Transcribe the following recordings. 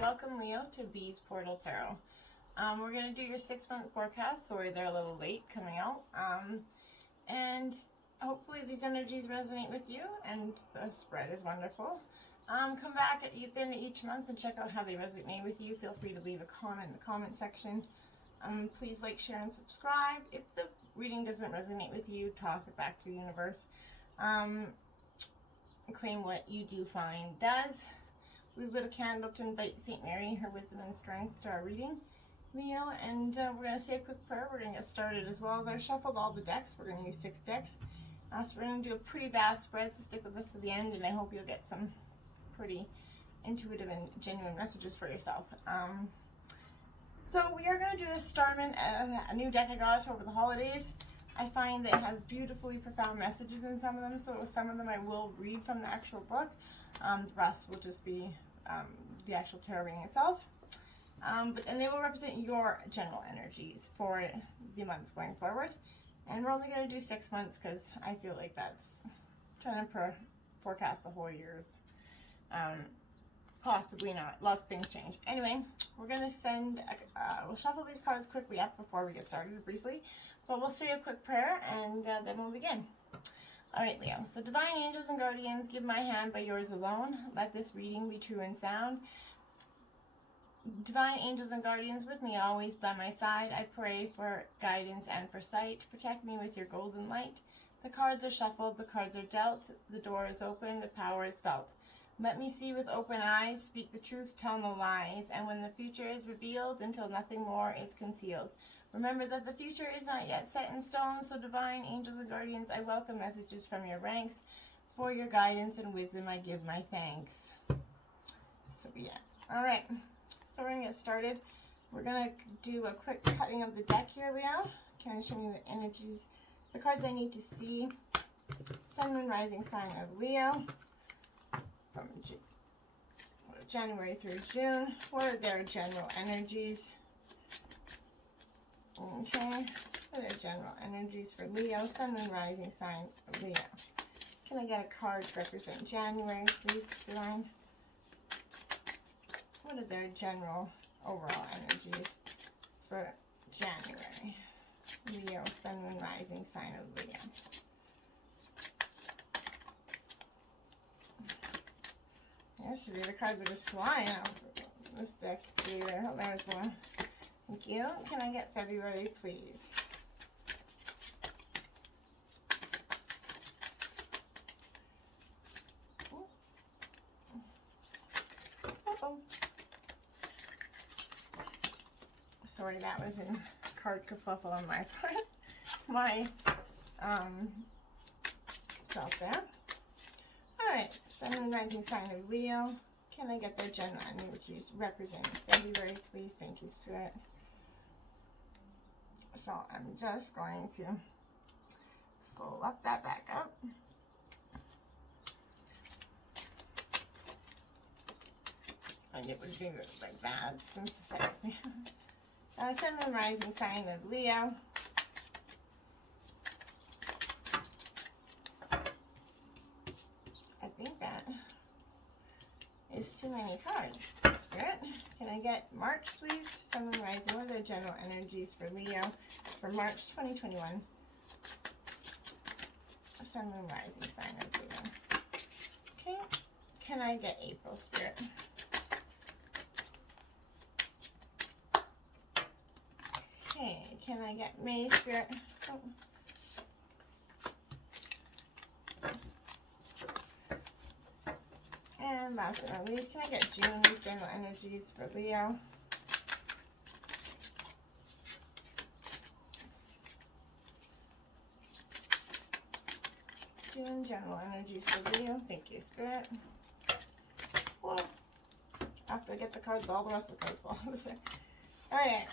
Welcome, Leo, to Bee's Portal Tarot. We're going to do your 6-month forecast. Sorry, they're a little late coming out. And hopefully these energies resonate with you, and the spread is wonderful. Come back at the end of each month and check out how they resonate with you. Feel free to leave a comment in the comment section. Please like, share, and subscribe. If the reading doesn't resonate with you, toss it back to the universe. Claim what you do find does. We've lit a candle to invite St. Mary, her wisdom and strength, to our reading, Leo. And we're going to say a quick prayer. We're going to get started. As well as I've shuffled all the decks. We're going to use 6 decks. So we're going to do a pretty vast spread, so stick with us to the end, and I hope you'll get some pretty intuitive and genuine messages for yourself. So we are going to do a Starman, a new deck I got over the holidays. I find that it has beautifully profound messages in some of them, so some of them I will read from the actual book. The rest will just be the actual tarot reading itself. And they will represent your general energies for the months going forward. And we're only going to do 6 months because I feel like that's trying to forecast the whole year's. Possibly not. Lots of things change. Anyway, we're going to we'll shuffle these cards quickly up before we get started briefly. But we'll say a quick prayer and then we'll begin. Alright, Leo. So, divine angels and guardians, give my hand by yours alone. Let this reading be true and sound. Divine angels and guardians, with me always by my side. I pray for guidance and for sight. Protect me with your golden light. The cards are shuffled, the cards are dealt. The door is open, the power is felt. Let me see with open eyes, speak the truth, tell no lies. And when the future is revealed, until nothing more is concealed. Remember that the future is not yet set in stone, so divine angels and guardians, I welcome messages from your ranks. For your guidance and wisdom, I give my thanks. So yeah. Alright, so we're going to get started. We're going to do a quick cutting of the deck here, Leo. Can I show you the energies, the cards I need to see? Sun, Moon, Rising sign of Leo. From January through June. What are their general energies? Okay, what are general energies for Leo? Sun, Moon, Rising sign of Leo. Can I get a card to represent January, please, Divine? What are their general overall energies for January? Leo, Sun, Moon, Rising sign of Leo. Yes, the cards are just flying out this deck here. Oh, there's one. Thank you. Can I get February, please? Uh-oh. Sorry, that was in card kerfuffle on my part. My self there. Alright, Sun, Moon, Rising sign of Leo. Can I get their general energies representing February, please? Thank you, Spirit. So I'm just going to pull up that back up. And it would be like that. Sun, Moon, Rising sign of Leo. I think that is too many cards. Spirit, can I get March, please? Sun, Moon, Rising. What are the general energies for Leo for March 2021? Sun, Moon, Rising sign of Leo. Okay. Can I get April, Spirit? Okay. Can I get May, Spirit? Oh. And last but not least, can I get June general energies for Leo? June general energies for Leo. Thank you, Spirit. Well, after I get the cards, all the rest of the cards fall. Alright.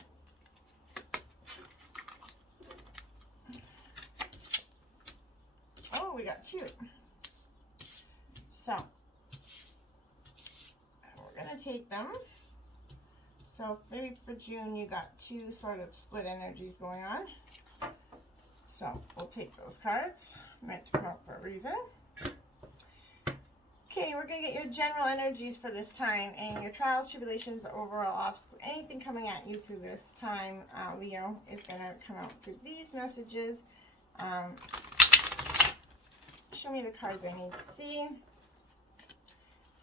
Oh, we got 2. So, we're going to take them. So, maybe for June, you got 2 sort of split energies going on. So, we'll take those cards. Meant to come out for a reason. Okay, we're going to get your general energies for this time and your trials, tribulations, overall obstacles, anything coming at you through this time, Leo, is going to come out through these messages. Show me the cards I need to see.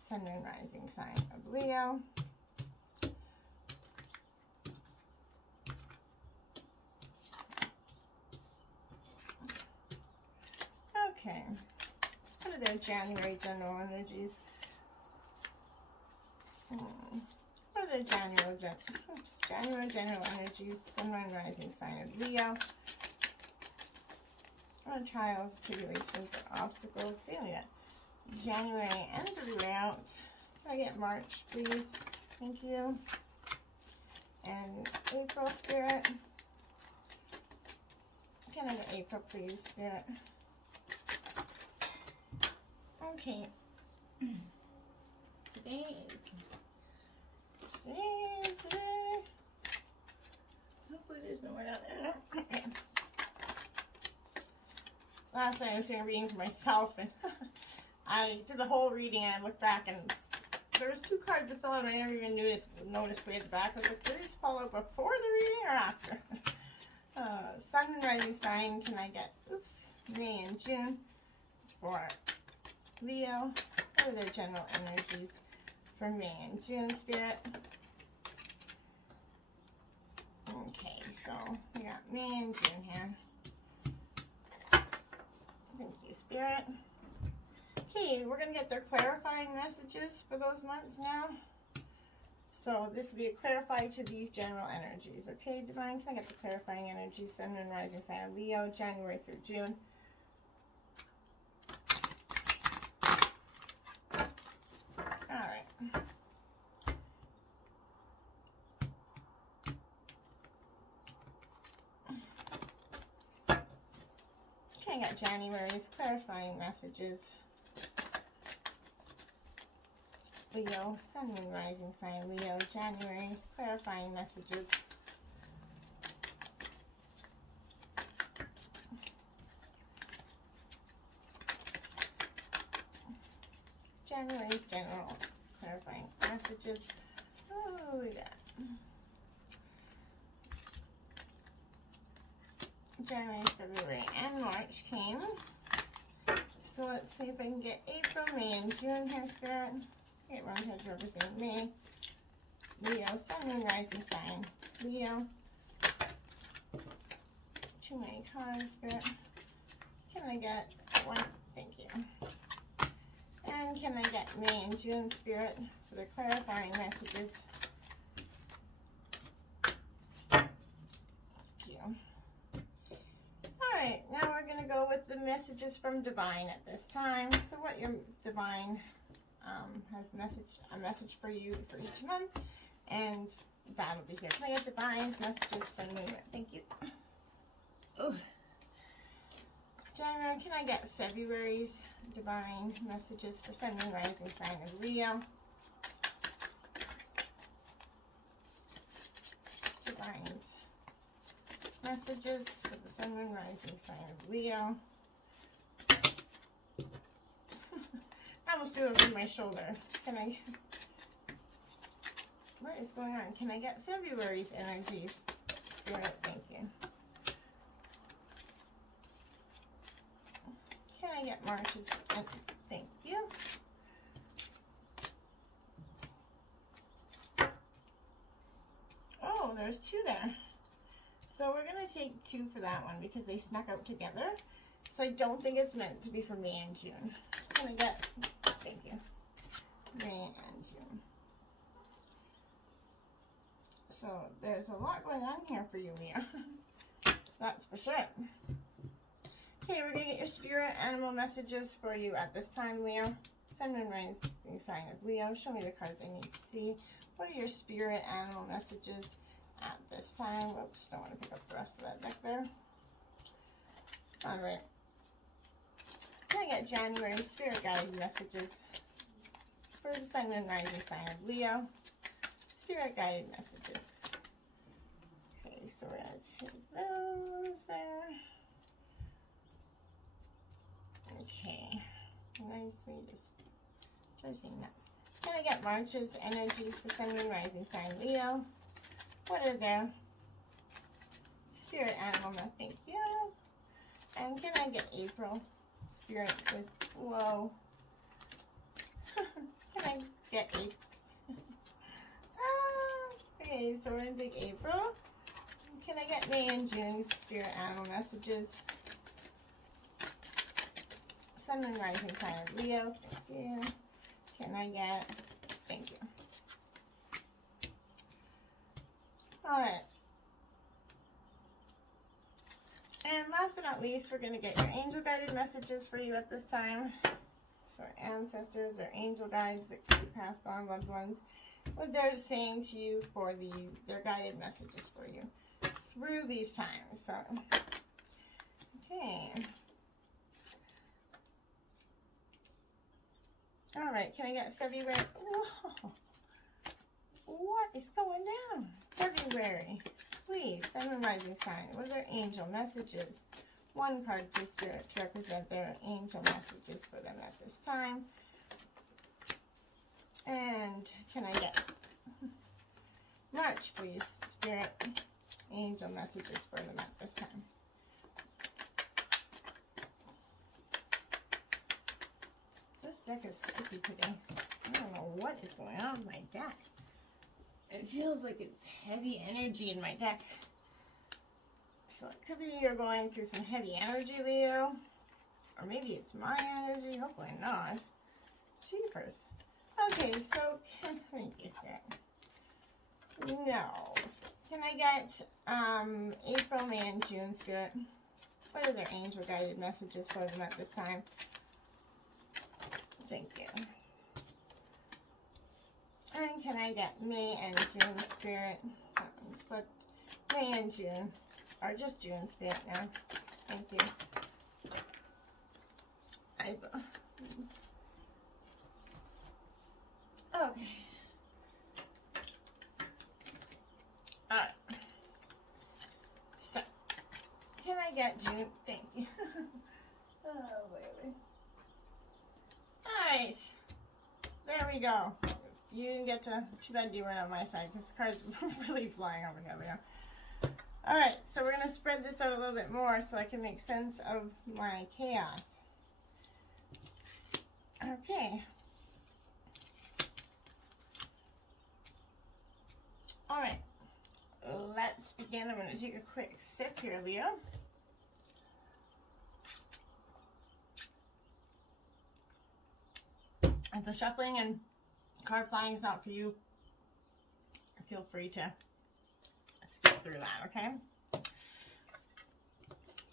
Sun, Moon, Rising sign of Leo. Okay. What are their January general energies? What are their January general energies? Sun, Moon, Rising sign of Leo. What are trials, tribulations, or obstacles? Failing that. January and February out. Can I get March, please? Thank you. And April, Spirit. Can I get April, please, Spirit? Okay. Today. Hopefully there's no one out there. Last night I was doing a reading for myself, and I did the whole reading, and I looked back, and there was 2 cards that fell out, and I never even noticed way at the back. I was like, did these fall out before the reading or after? Sun and Rising sign, can I get, May and June for Leo? What are their general energies for May and June, Spirit? Okay, so we got May and June here. Thank you, Spirit. Okay, we're going to get their clarifying messages for those months now. So this will be a clarify to these general energies. Okay, Divine, can I get the clarifying energies? Sun and Rising sign of Leo, January through June. Alright. Okay, I got January's clarifying messages. Leo, Sun, Moon, Rising sign, Leo, January's clarifying messages. January's general clarifying messages. Oh, we got January, February, and March came. So let's see if I can get April, May, and June here, Spirit. Get round heads representing May. Leo, Sun, Moon, Rising sign. Leo. Too many cards, Spirit. Can I get one? Thank you. And can I get May and June, Spirit, for the clarifying messages? Thank you. Alright, now we're going to go with the messages from Divine at this time. So what your Divine has a message for you for each month, and that'll be here. Can I get Divine's messages? Send me. Thank you. Oh. January, can I get February's Divine messages for Sun, Moon, Rising sign of Leo? Divine's messages for the Sun, Moon, Rising sign of Leo. I almost do it with my shoulder. Can I? What is going on? Can I get February's energies? Spirit, thank you. Can I get March's? Thank you. Oh, there's 2 there. So we're going to take 2 for that one because they snuck out together. So I don't think it's meant to be for May and June. Can I get, thank you, May and June. So there's a lot going on here for you, Leo. That's for sure. Okay, we're going to get your spirit animal messages for you at this time, Leo. Sun, Moon, Rising sign of Leo. Show me the cards I need to see. What are your spirit animal messages at this time? Whoops, don't want to pick up the rest of that deck there. Alright. Can I get January spirit guide messages for the Sun, Moon, Rising sign of Leo? Spirit guided messages. Okay, so we're going to take those there. Okay, nicely just Drives me nuts. Can I get March's energies for Sun, Moon, Rising sign Leo? What are their spirit animal? No, thank you. And can I get April? Spirit with, whoa. Can I get April? Okay, so we're going to take April. Can I get May and June spirit animal messages? Sun, Moon, Rising sign of Leo. Thank you. Can I get, thank you. Alright. And last but not least, we're going to get your angel guided messages for you at this time. So our ancestors or angel guides that can be passed on, loved ones, what they're saying to you for these, their guided messages for you through these times. So, okay. All right, can I get February? Whoa. What is going down? February, please, Sun and Rising sign. What are their angel messages? One card for Spirit to represent their angel messages for them at this time. And can I get March, please, Spirit, angel messages for them at this time. This deck is sticky today. I don't know what is going on with my deck. It feels like it's heavy energy in my deck. So it could be you're going through some heavy energy, Leo. Or maybe it's my energy. Hopefully not. Jeepers. Okay, so thank you, Spirit. No. Can I get April, May, and June, Spirit? What are their angel guided messages for them at this time? Thank you. And can I get May and June, Spirit? But May and June. Or just June, Spirit now. Thank you. Okay. Alright. So, can I get June? Thank you. Oh, wait. Alright. There we go. You didn't get to, too bad you weren't on my side because the cards were really flying over here, Leo. Alright, so we're going to spread this out a little bit more so I can make sense of my chaos. Okay. Alright, let's begin. I'm going to take a quick sip here, Leo. If the shuffling and card flying is not for you, feel free to skip through that, okay?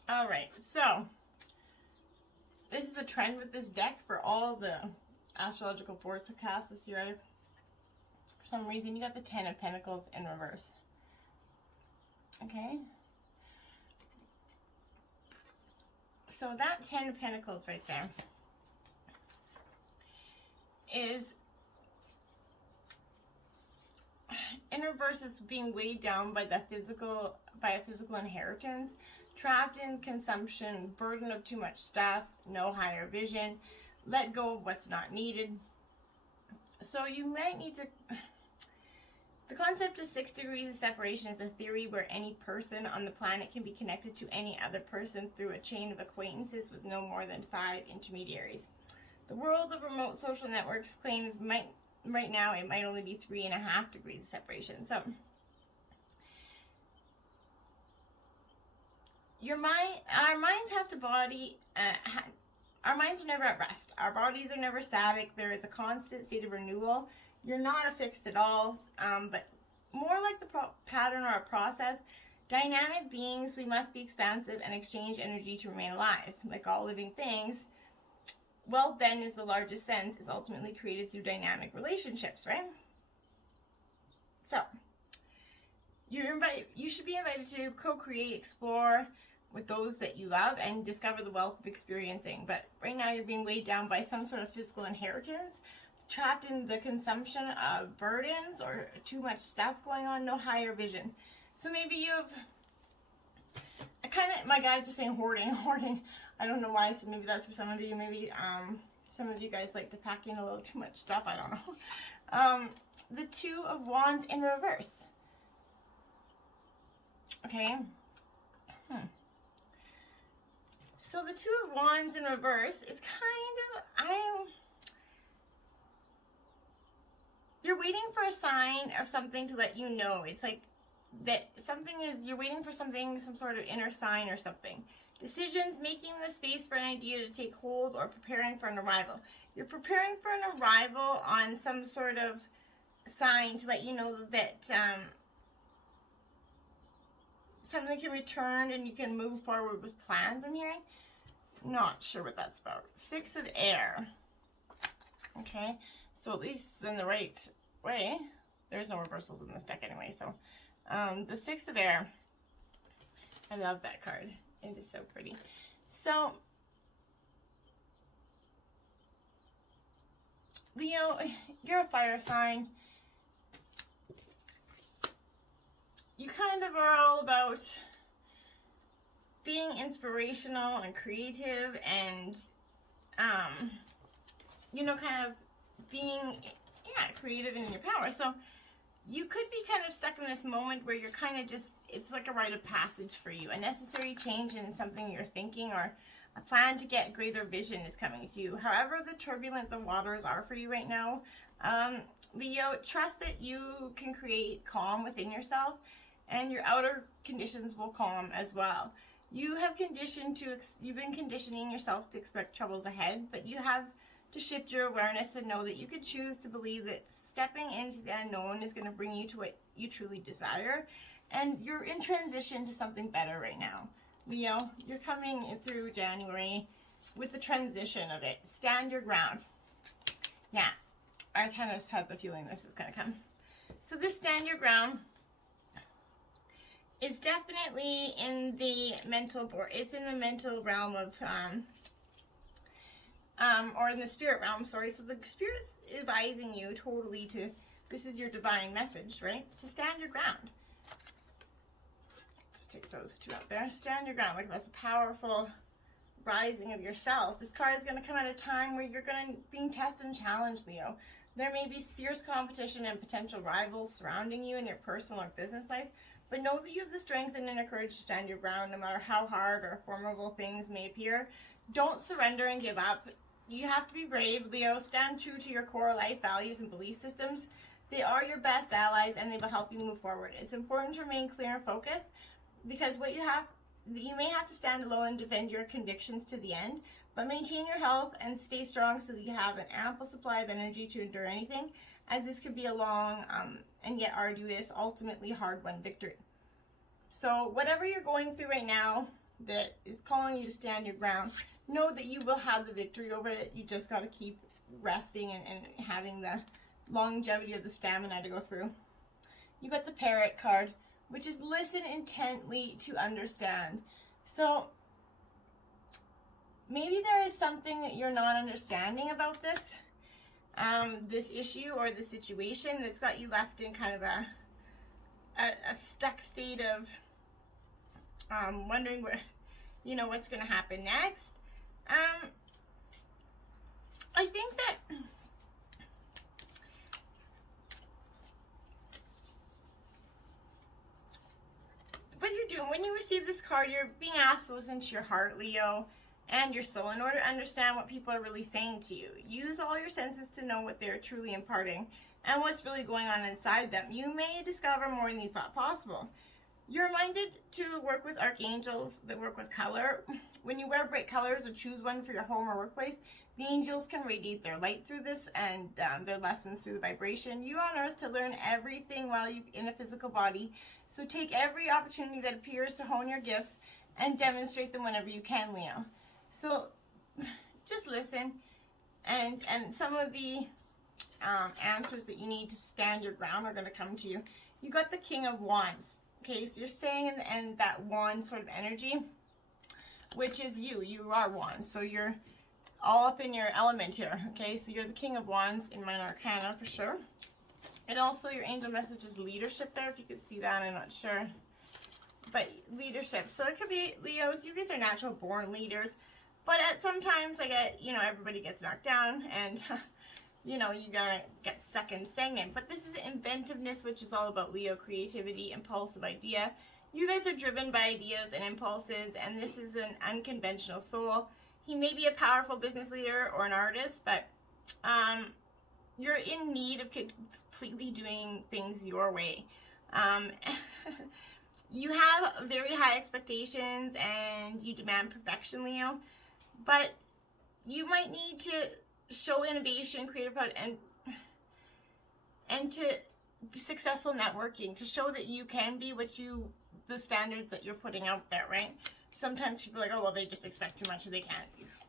Alright, so this is a trend with this deck for all the astrological forecasts this year. For some reason, you got the 10 of Pentacles in reverse. Okay? So that 10 of Pentacles right there is in reverse is being weighed down by a physical inheritance, trapped in consumption, burden of too much stuff, no higher vision, let go of what's not needed. So you might need to, the concept of 6 degrees of separation is a theory where any person on the planet can be connected to any other person through a chain of acquaintances with no more than 5 intermediaries. The world of remote social networks claims right now it might only be 3.5 degrees of separation. So our minds have to body, our minds are never at rest. Our bodies are never static. There is a constant state of renewal. You're not a fixed at all, but more like the pattern or a process. Dynamic beings, we must be expansive and exchange energy to remain alive. Like all living things, wealth then is the largest sense, is ultimately created through dynamic relationships, right? So, you should be invited to co-create, explore with those that you love, and discover the wealth of experiencing. But right now you're being weighed down by some sort of physical inheritance, trapped in the consumption of burdens or too much stuff going on, no higher vision. So maybe you have, my guides are saying hoarding. I don't know why, so maybe that's for some of you. Maybe Some of you guys like to pack in a little too much stuff. I don't know. The Two of Wands in reverse. Okay. So the Two of Wands in reverse is kind of, you're waiting for a sign of something to let you know. It's like that something is, you're waiting for something, some sort of inner sign or something. Decisions, making the space for an idea to take hold, or preparing for an arrival. You're preparing for an arrival on some sort of sign to let you know that something can return and you can move forward with plans, I'm hearing. Not sure what that's about. Six of Air. Okay, so at least in the right way. There's no reversals in this deck anyway, so the Six of Air. I love that card. It is so pretty. So Leo, you're a fire sign. You kind of are all about being inspirational and creative and, you know, kind of being, creative in your power. So you could be kind of stuck in this moment where you're kind of just, it's like a rite of passage for you. A necessary change in something you're thinking, or a plan to get greater vision is coming to you. However the turbulent the waters are for you right now, Leo, trust that you can create calm within yourself, and your outer conditions will calm as well. You have you've been conditioning yourself to expect troubles ahead, but you have to shift your awareness and know that you could choose to believe that stepping into the unknown is going to bring you to what you truly desire. And you're in transition to something better right now. Leo, you're coming through January with the transition of it. Stand your ground. Yeah, I kind of had the feeling this was going to come. So this stand your ground is definitely in the mental it's in the mental realm of or in the spirit realm, sorry. So the spirit's advising you totally to, this is your divine message, right? To stand your ground. Let's take those two out there. Stand your ground. Like, that's a powerful rising of yourself. This card is going to come at a time where you're going to be tested and challenged, Leo. There may be fierce competition and potential rivals surrounding you in your personal or business life, but know that you have the strength and inner courage to stand your ground no matter how hard or formidable things may appear. Don't surrender and give up. You have to be brave, Leo. Stand true to your core life values and belief systems. They are your best allies, and they will help you move forward. It's important to remain clear and focused, because you may have to stand alone and defend your convictions to the end, but maintain your health and stay strong so that you have an ample supply of energy to endure anything, as this could be a long and yet arduous, ultimately hard-won victory. So whatever you're going through right now that is calling you to stand your ground, know that you will have the victory over it. You just got to keep resting and having the longevity of the stamina to go through. You got the Parrot card, which is listen intently to understand. So maybe there is something that you're not understanding about this issue or the situation that's got you left in kind of a stuck state of wondering where, what's going to happen next. I think that what you're doing when you receive this card, you're being asked to listen to your heart, Leo, and your soul in order to understand what people are really saying to you. Use all your senses to know what they're truly imparting and what's really going on inside them. You may discover more than you thought possible. You're reminded to work with archangels that work with color. When you wear bright colors or choose one for your home or workplace, the angels can radiate their light through this and their lessons through the vibration. You're on earth to learn everything while you're in a physical body. So take every opportunity that appears to hone your gifts and demonstrate them whenever you can, Leo. So just listen, and some of the answers that you need to stand your ground are going to come to you. You got the King of Wands. Okay, so you're staying in the end, that wand sort of energy, which is you. You are wands, so you're all up in your element here. Okay, so you're the King of Wands in Minor Arcana for sure. And also your angel message is leadership there, if you could see that, I'm not sure. But leadership, so it could be, Leos, you guys are natural born leaders, But at sometimes I get, you know, everybody gets knocked down and you know, you're gonna get stuck and stagnant. But this is inventiveness, which is all about Leo, creativity, impulsive idea. You guys are driven by ideas and impulses, and this is an unconventional soul. He may be a powerful business leader or an artist, but you're in need of completely doing things your way. You have very high expectations and you demand perfection, Leo, but you might need to show innovation, creative, and to be successful networking, to show that you can be what the standards that you're putting out there, right? Sometimes people are like, oh, well, they just expect too much and they can't.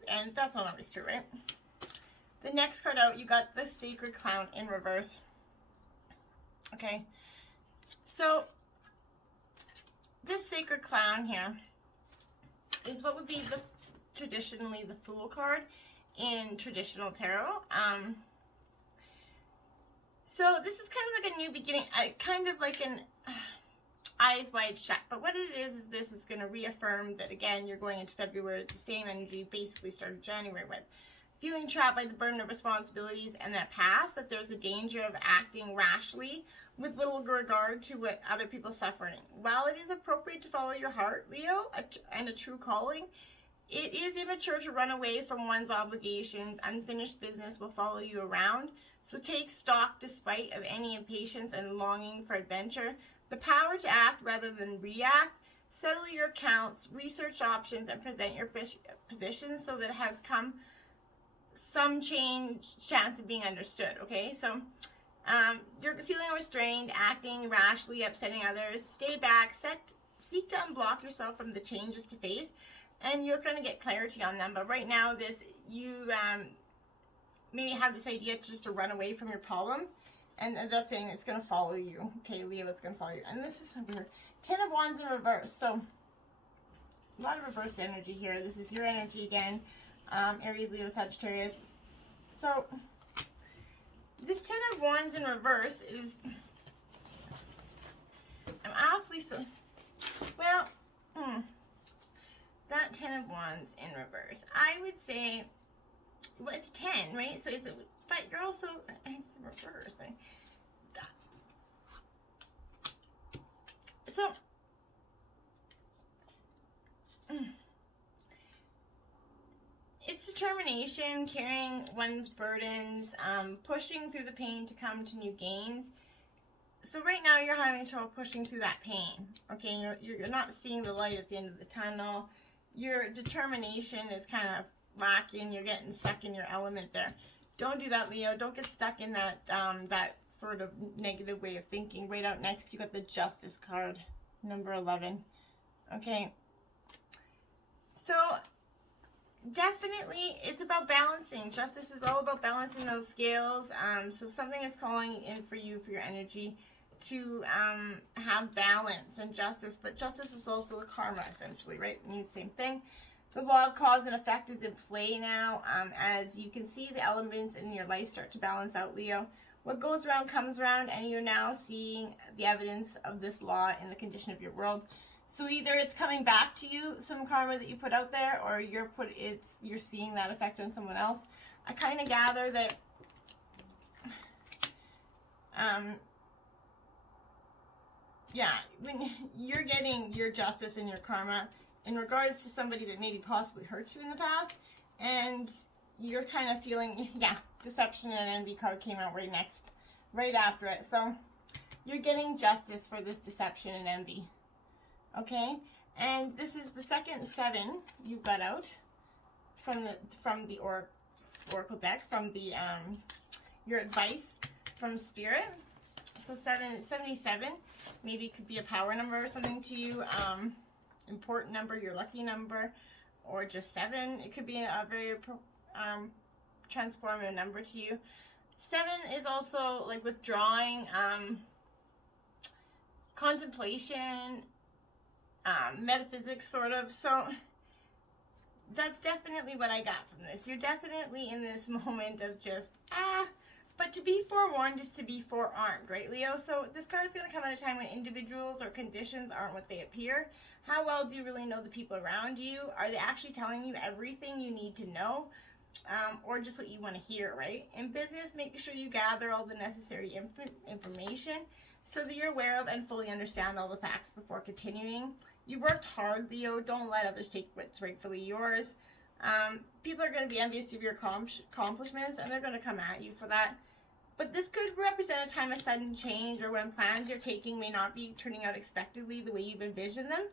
And that's not always true, right? The next card out, you got the Sacred Clown in reverse. Okay. So, this Sacred Clown here is what would be traditionally the Fool card in traditional tarot. So, this is kind of like a new beginning, kind of like an eyes wide shut. But what it is this is going to reaffirm that, again, you're going into February with the same energy you basically started January with. Feeling trapped by the burden of responsibilities and that past, that there's a danger of acting rashly with little regard to what other people are suffering. While it is appropriate to follow your heart, Leo, and a true calling, it is immature to run away from one's obligations. Unfinished business will follow you around. So take stock despite of any impatience and longing for adventure. The power to act rather than react. Settle your accounts, research options, and present your position so that it has come some chance of being understood, okay? So you're feeling restrained, acting rashly, upsetting others. Stay back, seek to unblock yourself from the changes to face, and you're going to get clarity on them. But right now, you maybe have this idea just to run away from your problem, and that's saying it's going to follow you. Okay, Leo, it's going to follow you. And this is weird. 10 of Wands in reverse. So a lot of reversed energy here. This is your energy again. Aries, Leo, Sagittarius. So this 10 of Wands in reverse is, I'm awfully well, that 10 of Wands in reverse, I would say, well, it's 10, right? So but you're also, it's reverse. So, it's determination, carrying one's burdens, pushing through the pain to come to new gains. So right now you're having trouble pushing through that pain. Okay, you're not seeing the light at the end of the tunnel. Your determination is kind of lacking. You're getting stuck in your element there. Don't do that, Leo. Don't get stuck in that that sort of negative way of thinking. Right out next, you got the Justice card, number 11. Okay. So definitely, it's about balancing. Justice is all about balancing those scales. So something is calling in for you, for your energy, to have balance and justice. But justice is also a karma, essentially, right? It means the same thing. The law of cause and effect is in play now. As you can see, the elements in your life start to balance out, Leo. What goes around comes around, and you're now seeing the evidence of this law in the condition of your world. So either it's coming back to you, some karma that you put out there, or you're seeing that effect on someone else. I kind of gather that yeah, when you're getting your justice and your karma in regards to somebody that maybe possibly hurt you in the past, and you're kind of feeling, yeah, deception and envy card came out right after it. So you're getting justice for this deception and envy. Okay, and this is the second 7 you got out from the oracle deck, from the your advice from Spirit. So 77 maybe could be a power number or something to you, important number, your lucky number, or just 7. It could be a very transformative number to you. 7 is also like withdrawing, contemplation, metaphysics, sort of. So that's definitely what I got from this. You're definitely in this moment of just But to be forewarned is to be forearmed, right, Leo? So this card is going to come at a time when individuals or conditions aren't what they appear. How well do you really know the people around you? Are they actually telling you everything you need to know? Or just what you want to hear, right? In business, make sure you gather all the necessary information so that you're aware of and fully understand all the facts before continuing. You worked hard, Leo. Don't let others take what's rightfully yours. People are going to be envious of your accomplishments, and they're going to come at you for that. But this could represent a time of sudden change, or when plans you're taking may not be turning out expectedly the way you've envisioned them.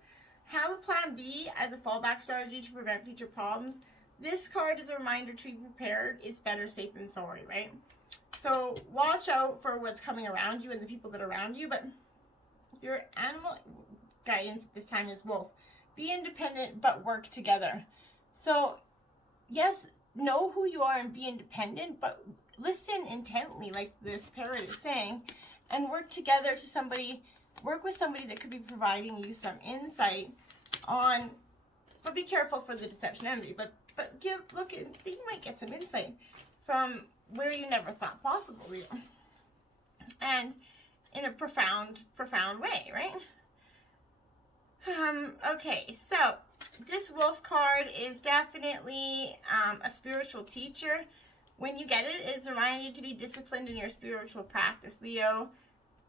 Have a plan B as a fallback strategy to prevent future problems. This card is a reminder to be prepared. It's better safe than sorry, right? So watch out for what's coming around you and the people that are around you. But your animal guidance at this time is wolf. Be independent, but work together. So yes, know who you are and be independent, but listen intently, like this parrot is saying, and work together to somebody. Work with somebody that could be providing you some insight on. But be careful for the deception envy. But you might get some insight from where you never thought possible, Leo. And in a profound way, right? Okay, so this wolf card is definitely a spiritual teacher. When you get it, it's reminding you to be disciplined in your spiritual practice, Leo.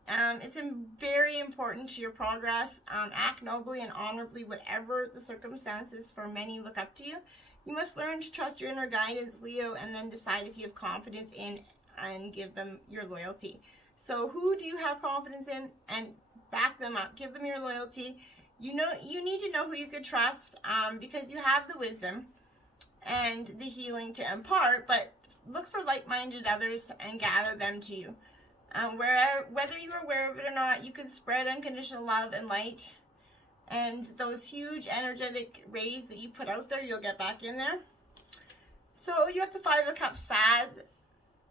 It's very important to your progress. Act nobly and honorably, whatever the circumstances. For many look up to you. You must learn to trust your inner guidance, Leo, and then decide if you have confidence in and give them your loyalty. So who do you have confidence in? And back them up. Give them your loyalty. You need to know who you could trust, because you have the wisdom and the healing to impart, but look for like-minded others and gather them to you. Whether you're aware of it or not, you can spread unconditional love and light, and those huge energetic rays that you put out there, you'll get back in there. So you have the Five of Cups,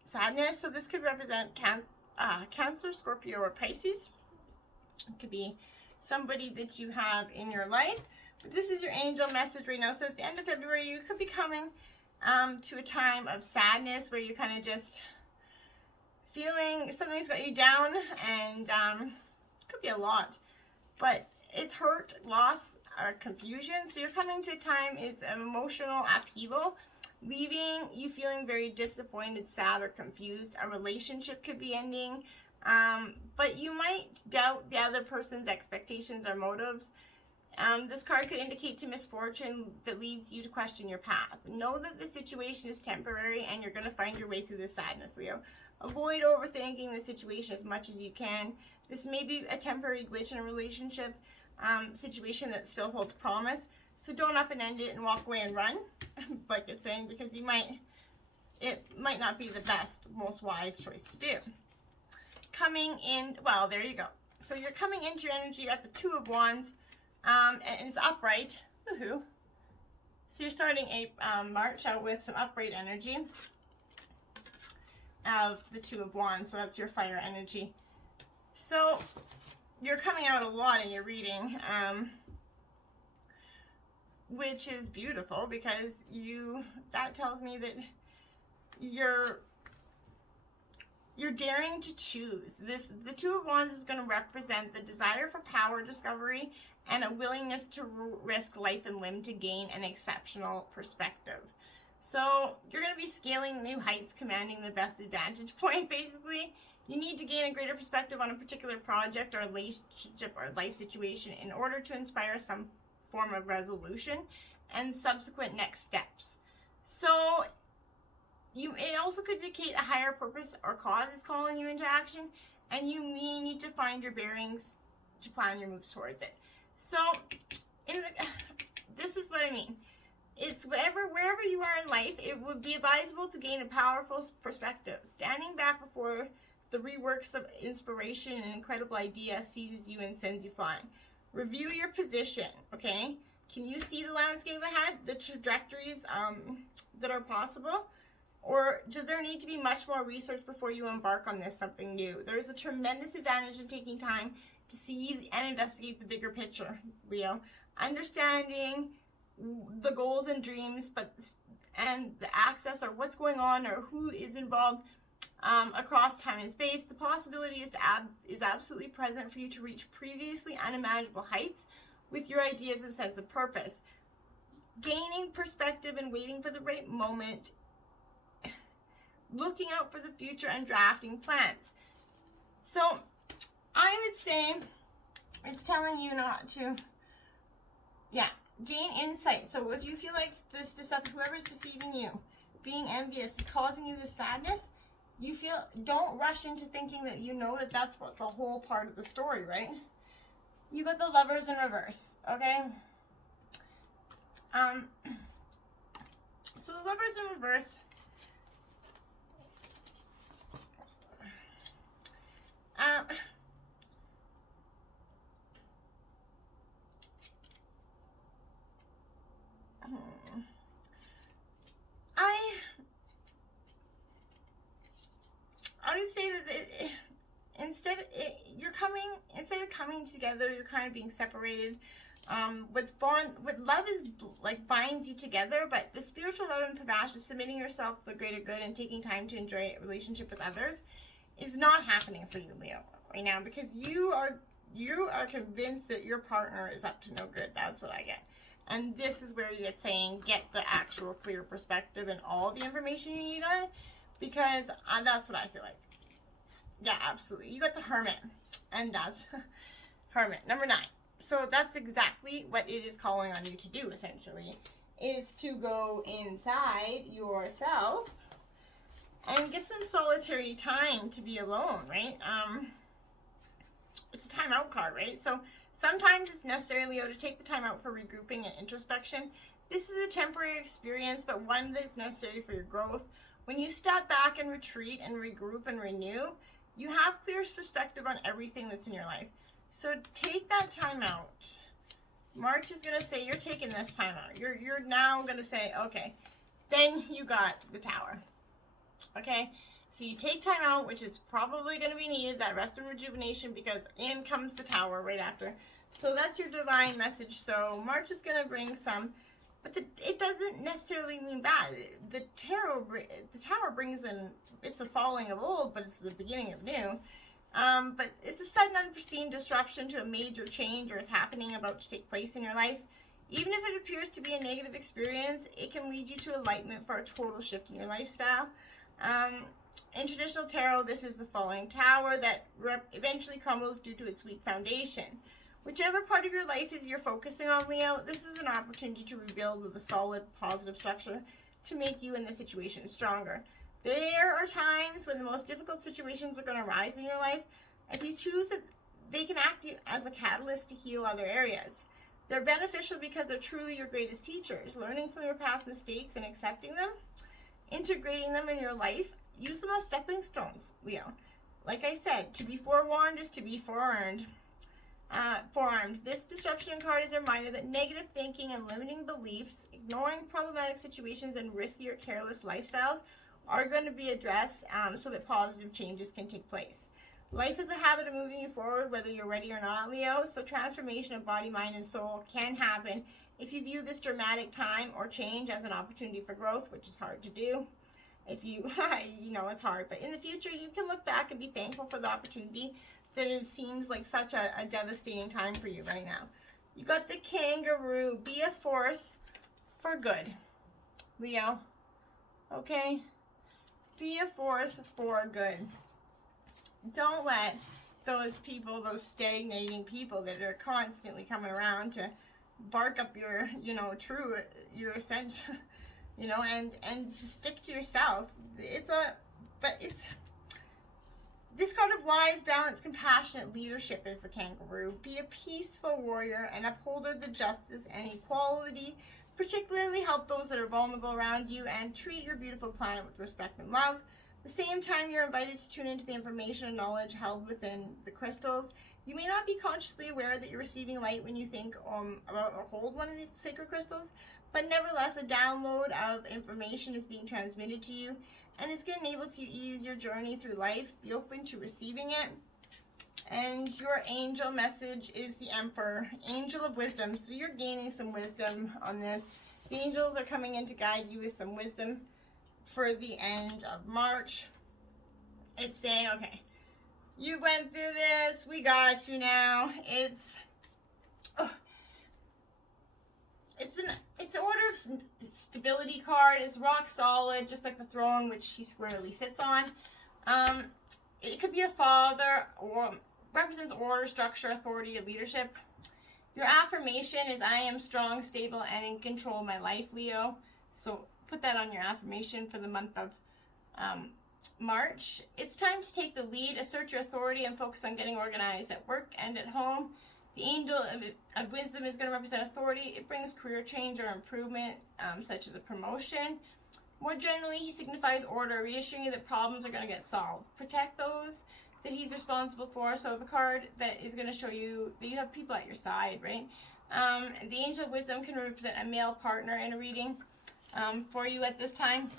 sadness. So this could represent Cancer, Scorpio, or Pisces. It could be somebody that you have in your life. But this is your angel message right now. So at the end of February, you could be coming to a time of sadness where you're kind of just feeling something's got you down, and could be a lot, but it's hurt, loss, or confusion. So you're coming to a time is emotional upheaval, leaving you feeling very disappointed, sad, or confused. A relationship could be ending, but you might doubt the other person's expectations or motives. This card could indicate to misfortune that leads you to question your path. Know that the situation is temporary and you're going to find your way through this sadness, Leo. Avoid overthinking the situation as much as you can. This may be a temporary glitch in a relationship situation that still holds promise. So don't up and end it and walk away and run, like it's saying, because it might not be the best, most wise choice to do. Coming in, well, there you go. So you're coming into your energy at the Two of Wands, and it's upright. Woohoo! So you're starting a March out with some upright energy of the Two of Wands, so that's your fire energy. So you're coming out a lot in your reading, which is beautiful, because that tells me that you're daring to choose. The Two of Wands is going to represent the desire for power discovery and a willingness to risk life and limb to gain an exceptional perspective. So you're going to be scaling new heights, commanding the best advantage point, basically. You need to gain a greater perspective on a particular project or relationship or life situation in order to inspire some form of resolution and subsequent next steps. So it also could indicate a higher purpose or cause is calling you into action, and you may need to find your bearings to plan your moves towards it. So this is what I mean. It's wherever you are in life, it would be advisable to gain a powerful perspective. Standing back before the reworks of inspiration and incredible idea seizes you and sends you flying. Review your position, okay? Can you see the landscape ahead, the trajectories that are possible? Or does there need to be much more research before you embark on something new? There is a tremendous advantage in taking time to see and investigate the bigger picture, Leo. Understanding the goals and dreams, and the access or what's going on or who is involved across time and space. The possibility is absolutely present for you to reach previously unimaginable heights with your ideas and sense of purpose. Gaining perspective and waiting for the right moment, looking out for the future and drafting plans. So I would say it's telling you not to, gain insight. So if you feel like this deception, whoever's deceiving you, being envious, causing you this sadness, don't rush into thinking that you know that that's what the whole part of the story, right? You got the Lovers in reverse, okay? So the Lovers in reverse, I would say that instead of coming together, you're kind of being separated. What love is like binds you together, but the spiritual love and panache is submitting yourself to the greater good and taking time to enjoy a relationship with others is not happening for you, Leo, right now, because you are convinced that your partner is up to no good. That's what I get. And this is where you're saying get the actual clear perspective and all the information you need on it, because that's what I feel like. Yeah, absolutely. You got the Hermit, and that's Hermit, number 9. So that's exactly what it is calling on you to do, essentially, is to go inside yourself and get some solitary time to be alone, right? It's a timeout card, right? So sometimes it's necessary, Leo, to take the time out for regrouping and introspection. This is a temporary experience, but one that's necessary for your growth. When you step back and retreat and regroup and renew, you have clear perspective on everything that's in your life. So take that time out. March is going to say you're taking this time out. You're now going to say, okay, then you got the Tower. Okay, so you take time out, which is probably going to be needed, that rest and rejuvenation, because in comes the Tower right after. So that's your divine message. So March is going to bring some, but it doesn't necessarily mean bad. The Tower brings in, it's the falling of old, but it's the beginning of new. But it's a sudden unforeseen disruption to a major change or is happening about to take place in your life. Even if it appears to be a negative experience, it can lead you to enlightenment for a total shift in your lifestyle. In traditional tarot, this is the falling tower that eventually crumbles due to its weak foundation. Whichever part of your life is you're focusing on, Leo, this is an opportunity to rebuild with a solid, positive structure to make you in the situation stronger. There are times when the most difficult situations are going to arise in your life. If you choose it, they can act as a catalyst to heal other areas. They're beneficial because they're truly your greatest teachers. Learning from your past mistakes and accepting them, integrating them in your life, use them as stepping stones, Leo. Like I said, to be forewarned is to be forearmed. This disruption card is a reminder that negative thinking and limiting beliefs, ignoring problematic situations, and risky or careless lifestyles are going to be addressed so that positive changes can take place. Life is a habit of moving you forward, whether you're ready or not, Leo. So transformation of body, mind, and soul can happen if you view this dramatic time or change as an opportunity for growth, which is hard to do. If you, it's hard. But in the future, you can look back and be thankful for the opportunity that it seems like such a devastating time for you right now. You got the Kangaroo. Be a force for good, Leo. Okay? Be a force for good. Don't let those people, those stagnating people that are constantly coming around to bark up your, your sense, and just stick to yourself. This card of wise, balanced, compassionate leadership is the Kangaroo. Be a peaceful warrior and upholder of the justice and equality. Particularly help those that are vulnerable around you and treat your beautiful planet with respect and love. At the same time, you're invited to tune into the information and knowledge held within the crystals. You may not be consciously aware that you're receiving light when you think about or hold one of these sacred crystals, but nevertheless, a download of information is being transmitted to you, and it's going to enable to ease your journey through life. Be open to receiving it. And your angel message is the Emperor, Angel of Wisdom. So you're gaining some wisdom on this. The angels are coming in to guide you with some wisdom for the end of March. It's saying, okay, you went through this, we got you now. It's an order of stability card. It's rock solid, just like the throne which he squarely sits on. It could be a father, or represents order, structure, authority, and leadership. Your affirmation is, I am strong, stable, and in control of my life, Leo. So put that on your affirmation for the month of March. It's time to take the lead, assert your authority, and focus on getting organized at work and at home. The angel of wisdom is going to represent authority. It brings career change or improvement, such as a promotion. More generally, he signifies order, reassuring you that problems are going to get solved. Protect those that he's responsible for. So the card that is going to show you that you have people at your side, right? The angel of wisdom can represent a male partner in a reading for you at this time.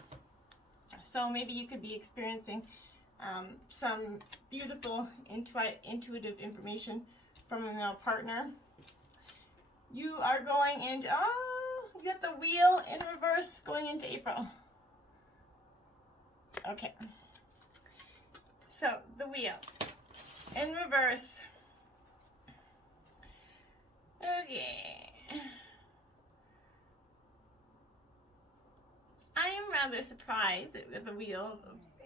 So maybe you could be experiencing some beautiful intuitive information from a male partner. You are going into, you got the wheel in reverse going into April. Okay. So, the wheel in reverse. Okay. I am rather surprised with the wheel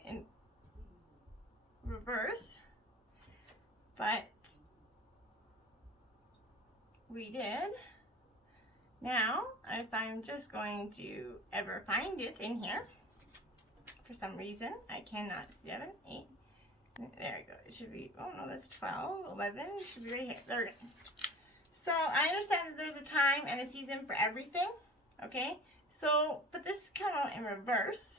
in reverse, but we did. Now, if I'm just going to ever find it in here, for some reason, I cannot, 7, 8, there we go, it should be, oh no, that's 12, 11, it should be right here, there we go. So, I understand that there's a time and a season for everything, okay? So, but this is kind of in reverse.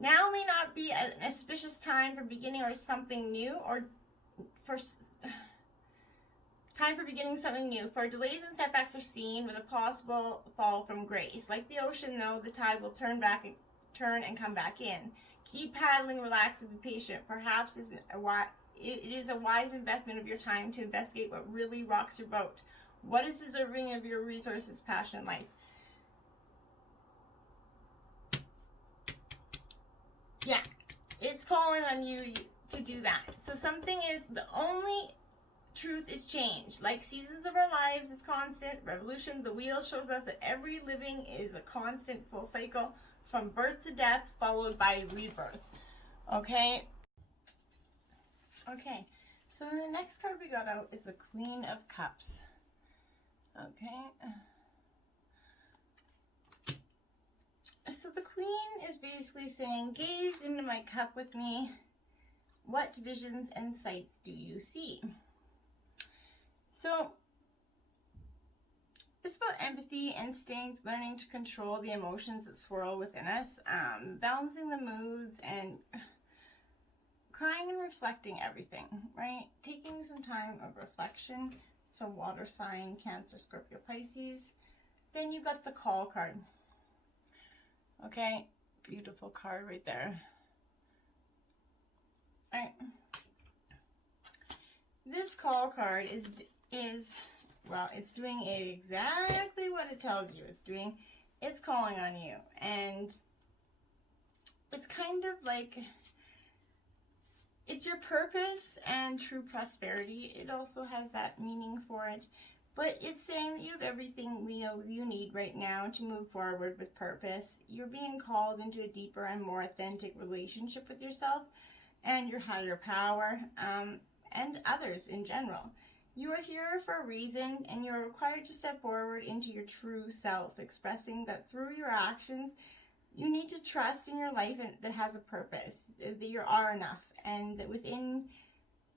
Now may not be an auspicious time for beginning or something new, or for time for beginning something new. For delays and setbacks are seen with a possible fall from grace. Like the ocean, though, the tide will turn and come back in. Keep paddling, relax, and be patient. Perhaps it is a wise investment of your time to investigate what really rocks your boat. What is deserving of your resources, passion, and life? Yeah, it's calling on you to do that. So something is, the only truth is change. Like seasons of our lives is constant. Revolution, the wheel shows us that every living is a constant full cycle from birth to death, followed by rebirth. Okay? Okay, so the next card we got out is the Queen of Cups. Okay. So the Queen is basically saying, gaze into my cup with me. What visions and sights do you see? So it's about empathy, instinct, learning to control the emotions that swirl within us, balancing the moods, and crying and reflecting everything, right? Taking some time of reflection. So water sign, Cancer, Scorpio, Pisces. Then you got the Call card. Okay, beautiful card right there. All right. This Call card is well, it's doing exactly what it tells you it's doing. It's calling on you, and it's kind of like it's your purpose and true prosperity. It also has that meaning for it. But it's saying that you have everything, Leo, you need right now to move forward with purpose. You're being called into a deeper and more authentic relationship with yourself and your higher power, and others in general. You are here for a reason, and you're required to step forward into your true self, expressing that through your actions, you need to trust in your life that has a purpose, that you are enough, and that within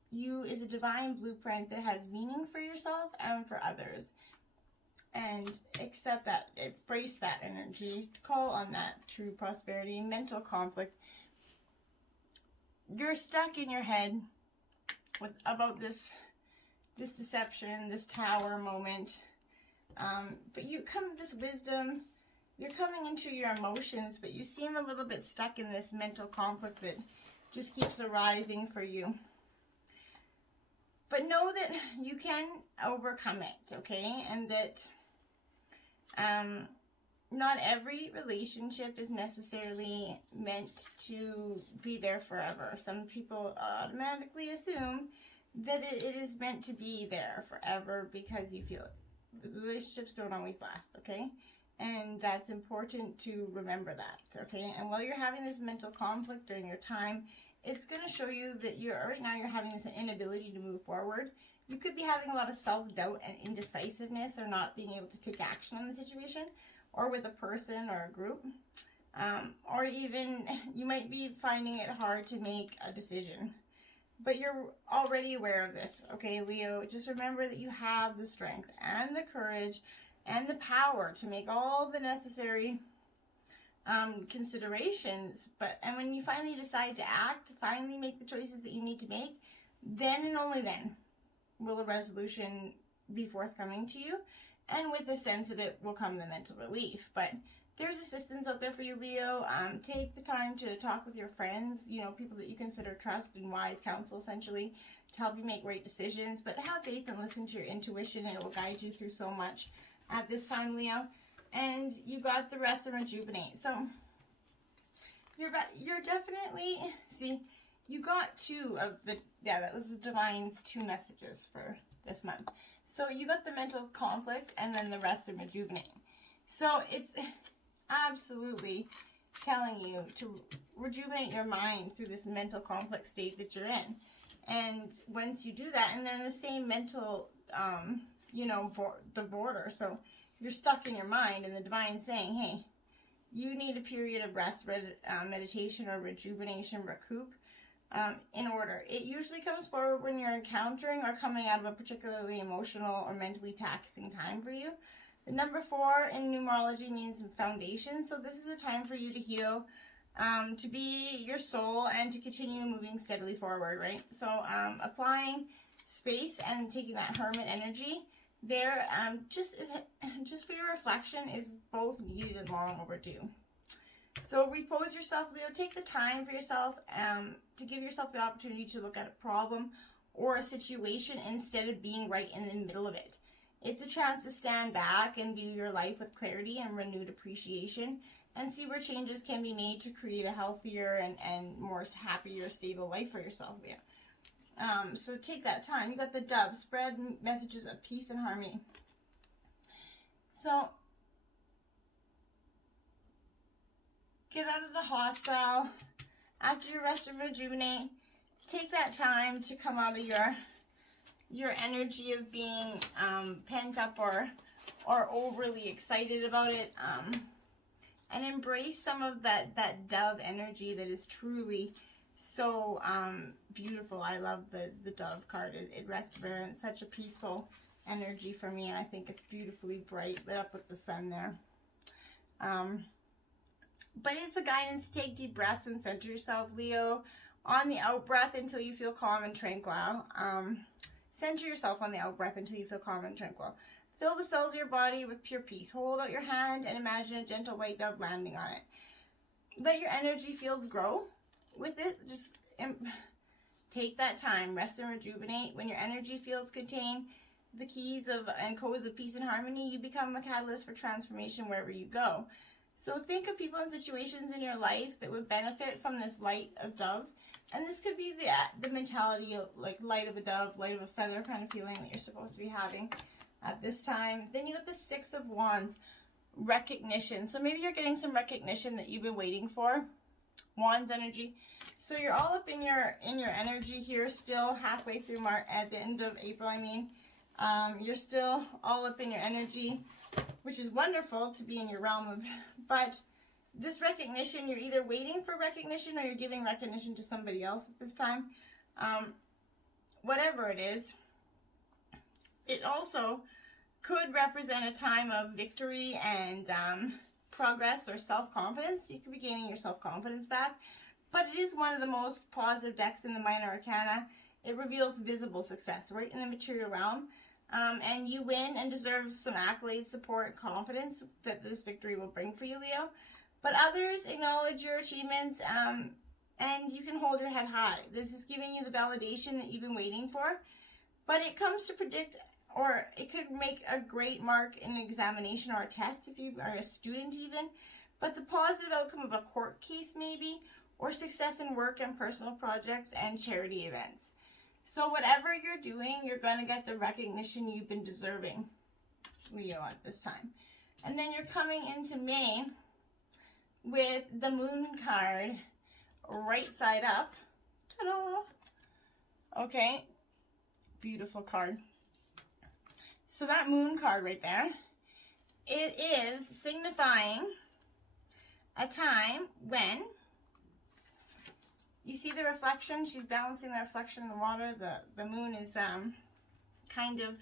you is a divine blueprint that has meaning for yourself and for others. And accept that, embrace that energy, call on that true prosperity. Mental conflict. You're stuck in your head about this deception, this tower moment. But you come with this wisdom. You're coming into your emotions, but you seem a little bit stuck in this mental conflict that just keeps arising for you. But know that you can overcome it, okay? And that not every relationship is necessarily meant to be there forever. Some people automatically assume that it is meant to be there forever because you feel it. The relationships don't always last, okay? And that's important to remember that, okay? And while you're having this mental conflict during your time, it's going to show you that right now you're having this inability to move forward. You could be having a lot of self-doubt and indecisiveness, or not being able to take action on the situation, or with a person or a group. Or even you might be finding it hard to make a decision. But you're already aware of this, okay, Leo? Just remember that you have the strength and the courage and the power to make all the necessary considerations. And when you finally decide to act, finally make the choices that you need to make, then and only then will a resolution be forthcoming to you. And with a sense of it will come the mental relief. But there's assistance out there for you, Leo. Take the time to talk with your friends, people that you consider trust and wise counsel, essentially, to help you make right decisions. But have faith and listen to your intuition, and it will guide you through so much at this time, Leo. And you got the rest and rejuvenate. So you're definitely, see, you got two of the, that was the Divine's 2 messages for this month. So you got the mental conflict and then the rest and rejuvenate. So it's absolutely telling you to rejuvenate your mind through this mental conflict state that you're in. And once you do that, and they're in the same mental, the border. So you're stuck in your mind, and the Divine's saying, hey, you need a period of rest, meditation, or rejuvenation, recoup, in order. It usually comes forward when you're encountering or coming out of a particularly emotional or mentally taxing time for you. The number 4 in numerology means foundation. So this is a time for you to heal, to be your soul, and to continue moving steadily forward, right? So applying space and taking that hermit energy there, just for your reflection, is both needed and long overdue. So repose yourself, Leo. Take the time for yourself, to give yourself the opportunity to look at a problem or a situation instead of being right in the middle of it. It's a chance to stand back and view your life with clarity and renewed appreciation, and see where changes can be made to create a healthier and more happier, stable life for yourself, Leo. So take that time. You got the Dove. Spread messages of peace and harmony. So get out of the hostile. After you rest and rejuvenate, take that time to come out of your energy of being pent up or overly excited about it, and embrace some of that Dove energy that is truly so beautiful. I love the Dove card. It represents such a peaceful energy for me, and I think it's beautifully bright, lit up with the sun there. But it's a guidance to take deep breaths and center yourself, Leo. On the out breath until you feel calm and tranquil. Center yourself on the out breath until you feel calm and tranquil. Fill the cells of your body with pure peace. Hold out your hand and imagine a gentle white dove landing on it. Let your energy fields grow with it. Just take that time. Rest and rejuvenate. When your energy fields contain the keys and codes of peace and harmony, you become a catalyst for transformation wherever you go. So think of people and situations in your life that would benefit from this light of dove. And this could be the mentality of like light of a dove, light of a feather kind of feeling that you're supposed to be having at this time. Then you got the 6 of Wands, recognition. So maybe you're getting some recognition that you've been waiting for. Wands energy. So you're all up in your energy here, still halfway through March, at the end of April, I mean. You're still all up in your energy, which is wonderful to be in your realm of, but this recognition, you're either waiting for recognition or you're giving recognition to somebody else at this time. Whatever it is, it also could represent a time of victory and progress or self-confidence. You could be gaining your self-confidence back, but it is one of the most positive decks in the Minor Arcana. It reveals visible success right in the material realm. And you win and deserve some accolades, support, and confidence that this victory will bring for you, Leo. But others acknowledge your achievements, and you can hold your head high. This is giving you the validation that you've been waiting for. But it comes to predict or it could make a great mark in an examination or a test if you are a student even, but the positive outcome of a court case maybe, or success in work and personal projects and charity events. So whatever you're doing, you're going to get the recognition you've been deserving, Leo, at this time. And then you're coming into May with the Moon card right side up. Ta-da! Okay, beautiful card. So that Moon card right there, it is signifying a time when you see the reflection. She's balancing the reflection in the water. The moon is kind of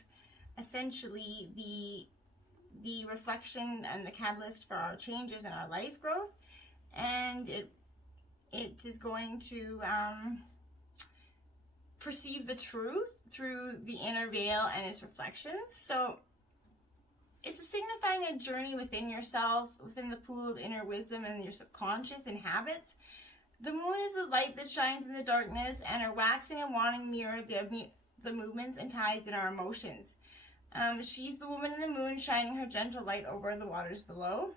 essentially the reflection and the catalyst for our changes in our life growth, and it is going to perceive the truth through the inner veil and its reflections. So it's signifying a journey within yourself, within the pool of inner wisdom and your subconscious and habits. The moon is the light that shines in the darkness, and her waxing and waning mirror the movements and tides in our emotions. She's the woman in the moon, shining her gentle light over the waters below.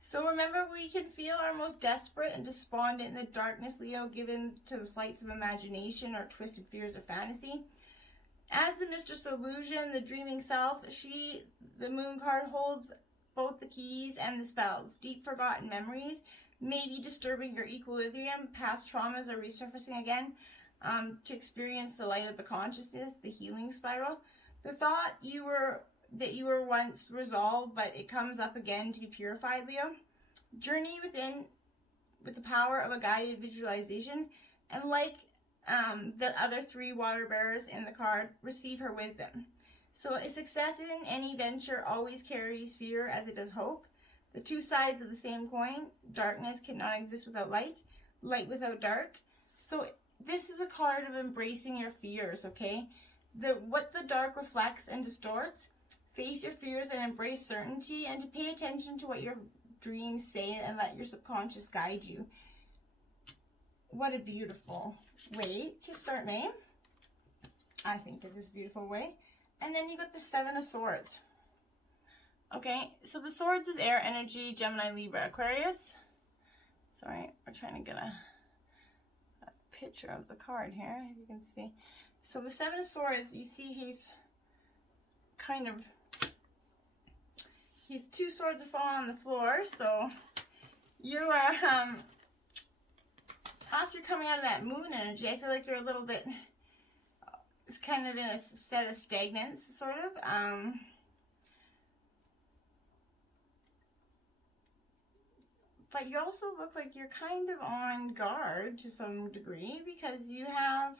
So remember, we can feel our most desperate and despondent in the darkness, Leo, given to the flights of imagination or twisted fears of fantasy. As the mistress of illusion, the dreaming self, the moon card, holds both the keys and the spells. Deep forgotten memories may be disturbing your equilibrium. Past traumas are resurfacing again to experience the light of the consciousness, the healing spiral. The thought that you were once resolved, but it comes up again to be purified, Leo. Journey within with the power of a guided visualization, and like the other three water bearers in the card, receive her wisdom. So a success in any venture always carries fear as it does hope. The two sides of the same coin. Darkness cannot exist without light, light without dark. So this is a card of embracing your fears, okay? What the dark reflects and distorts. Face your fears and embrace certainty, and to pay attention to what your dreams say and let your subconscious guide you. What a beautiful way to start May. I think it is a beautiful way. And then you got the Seven of Swords. Okay, so the Swords is air energy, Gemini, Libra, Aquarius. Sorry, we're trying to get a picture of the card here, if you can see. So the Seven of Swords, you see he's two swords are falling on the floor. So you are, after coming out of that moon energy, I feel like you're a little bit, it's kind of in a state of stagnance, sort of. But you also look like you're kind of on guard to some degree, because you have,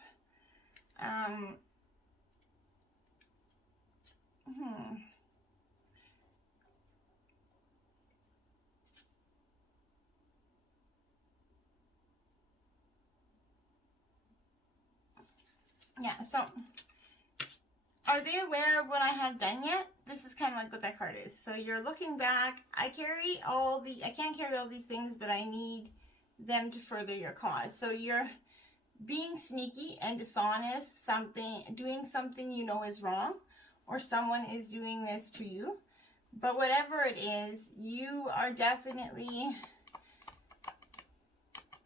yeah, so are they aware of what I have done yet? This is kind of like what that card is. So you're looking back. I can't carry all these things, but I need them to further your cause. So you're being sneaky and dishonest, doing something you know is wrong, or someone is doing this to you. But whatever it is, you are definitely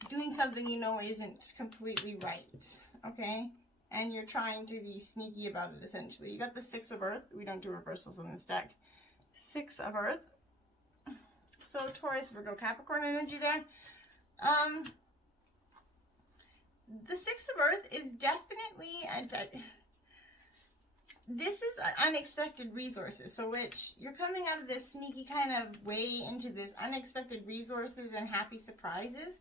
doing something you know isn't completely right, okay? And you're trying to be sneaky about it, essentially. You got the Six of Earth. We don't do reversals on this deck. Six of Earth. So Taurus, Virgo, Capricorn energy there. The Six of Earth is definitely this is unexpected resources. So which you're coming out of this sneaky kind of way into this unexpected resources and happy surprises.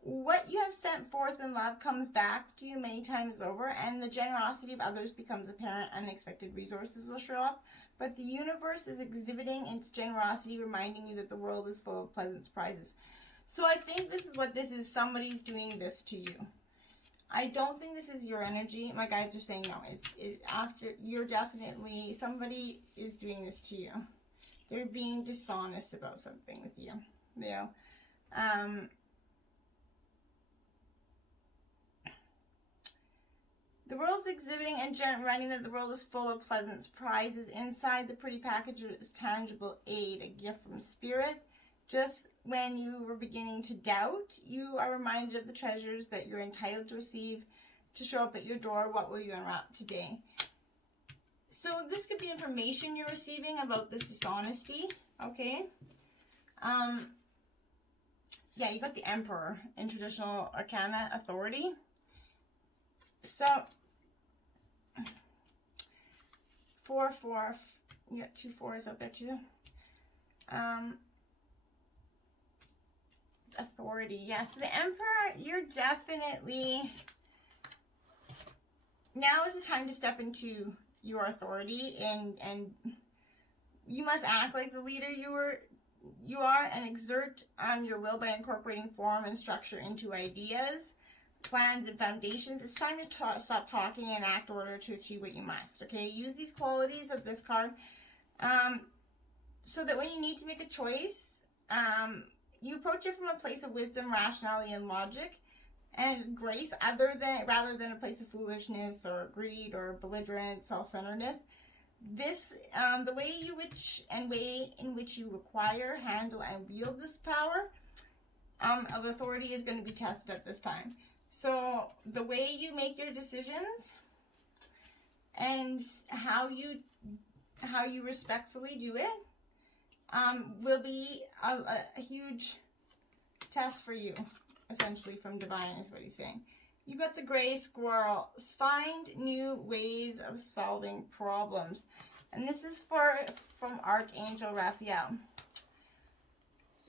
What you have sent forth in love comes back to you many times over, and the generosity of others becomes apparent. Unexpected resources will show up, but the universe is exhibiting its generosity, reminding you that the world is full of pleasant surprises. So I think this is what this is. Somebody's doing this to you. I don't think this is your energy. My guides are saying no. Somebody is doing this to you. They're being dishonest about something with you. The world's exhibiting and writing that the world is full of pleasant surprises. Inside the pretty package is tangible aid, a gift from spirit. Just when you were beginning to doubt, you are reminded of the treasures that you're entitled to receive to show up at your door. What will you unwrap today? So this could be information you're receiving about this dishonesty, okay? Yeah, you got the Emperor in traditional arcana, authority. So, 4, 4, you got 2 4s out there too. Authority, yes. Yeah, so the Emperor, you're definitely, now is the time to step into your authority, and you must act like the leader you are, and exert your will by incorporating form and structure into ideas, plans, and foundations. It's time to stop talking and act in order to achieve what you must. Okay, use these qualities of this card so that when you need to make a choice, you approach it from a place of wisdom, rationality, and logic, and grace, rather than a place of foolishness or greed or belligerent self-centeredness. This, the way in which you acquire, handle, and wield this power of authority is going to be tested at this time. So the way you make your decisions and how you respectfully do it will be a huge test for you, essentially, from divine, is what he's saying. You got the gray squirrel. Find new ways of solving problems. And this is from Archangel Raphael.